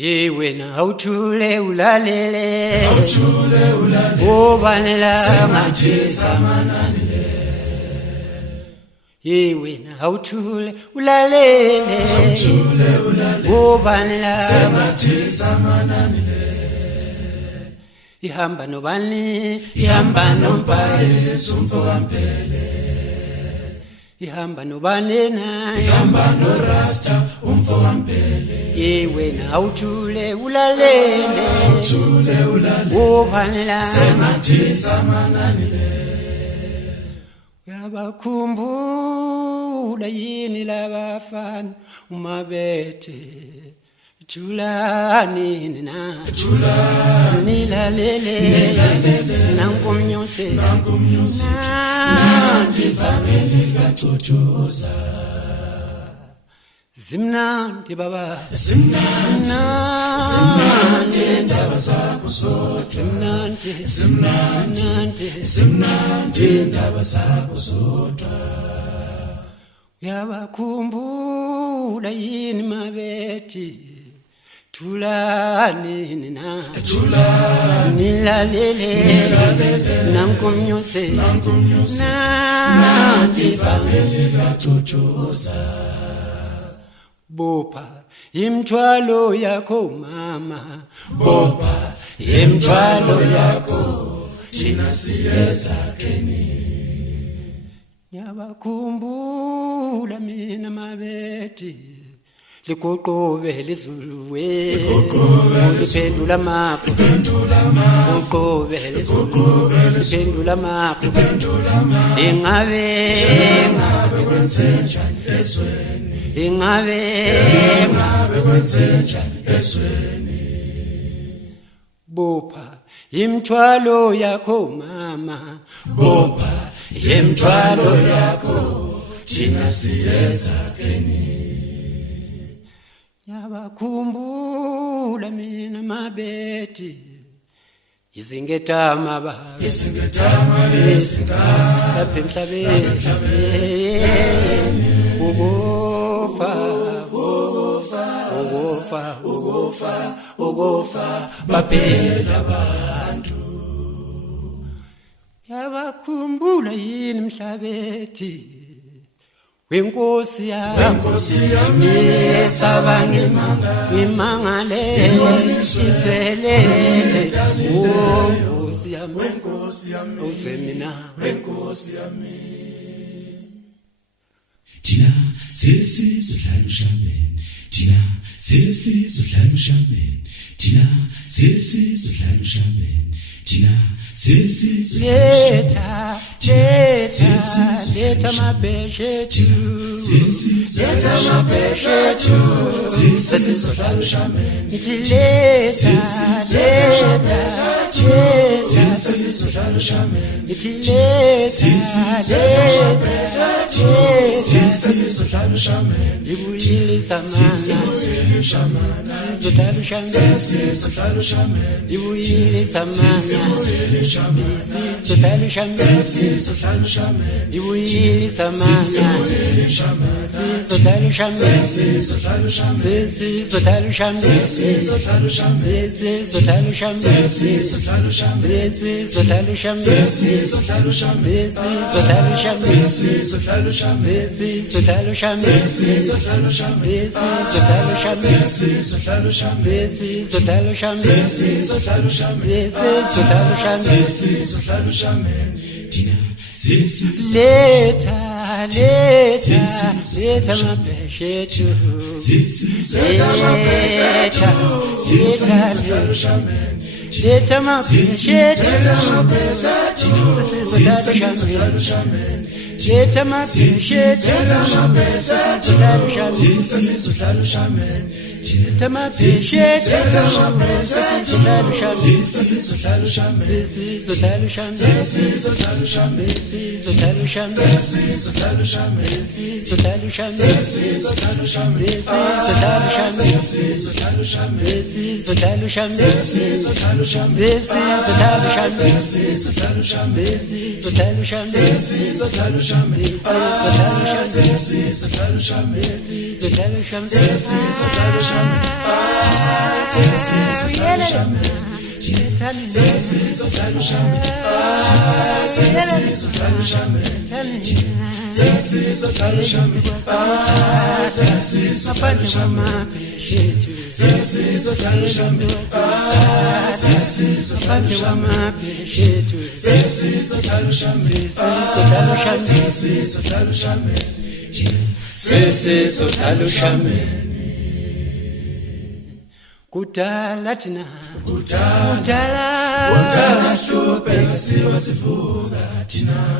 Ye wena awuthule ulalele obanela mathisa mananile. Ye wena awuthule ulalele obanela mathisa mananile. Ihamba nobani ihamba nompaye sumfo kampele. Ihamba nobani na ihamba no rasta umfo kampele. Ye wena awuthule ulalele obanela mathisa mananile. Uyabakhumbula yini labafana umabethe thulani na thulani lalele nankumnyuse ndivameli kacocoza zimnandi baba zimnandi ndaba zakho zimnandi ndaba zakho zodwa. Uyabakhumbula yini mabethi thulani na thulani lalele nankumnyuse ndivameli kacocoza. Bopha imthwalo yakho mama, bopha imthwalo yakho thina siyeza keni. Ngiyabakhumbula mina mabethi ligoqobe lizuluwe liphendula amafu ligoqobe liphendula amafu. Ingabe kwenzenjani ezweni, ingabe kwenzenjani ezweni. Bopha imthwalo yakho mama, bopha imthwalo yakho thina siyeza keni. Ngiyabakhumbula mina mabethi izingetama baba lapha emhlabeni ukufa baphela abantu. Ngiyabakhumbula yini mhlabethi wenkosi yami esabanga ngimangale isizwelele wenkosi yami uzemina wenkosi yami. Thina sesizodlala ushambeni, thina sesizodlala ushambeni, thina sesizodlala ushambeni, thina sesizodlala Letha mabeshethu sesizodlala ushambeni. Ngithi letha sesizodlala ushambeni. Ngithi letha sesizodlala ushambeni. Ibuyile zamana sesizodlala ushambeni. Ibuyile zamana sesizodlala ushambeni. Ibuyile zamana sesizodlala ushambeni. Sesizodlala ushambeni. Sesizodlala ushambeni. Sesizodlala ushambeni. Sesizodlala ushambeni. Sesizodlala ushambeni. Sesizodlala ushambeni. Sesizodlala ushambeni. Sesizodlala ushambeni. Sesizodlala ushambeni. Sesizodlala ushambeni. Sesizodlala ushambeni. Sesizodlala ushambeni. Sesizodlala ushambeni. Sesizodlala ushambeni. thina letha mabeshethu letha mabeshethu letha mabeshethu sesizodlala ushambeni. Letha mabeshethu sesizodlala ushambeni. Letha mabeshethu sesizodlala ushambeni. Sesizodlala ushambeni. Sesizodlala ushambeni. Sesizodlala ushambeni. Sesizodlala ushambeni. Sesizodlala ushambeni. Sesizodlala ushambeni. Sesizodlala ushambeni. Sesizodlala ushambeni. Sesizodlala ushambeni. Sesizodlala ushambeni. Sesizodlala ushambeni. Sesizodlala ushambeni. Sesizodlala ushambeni. Sesizodlala ushambeni. Sesizodlala ushambeni. Sesizodlala ushambeni. Sesizodlala ushambeni. Kudala thina kudala hluphe ngasiwa sivuka thina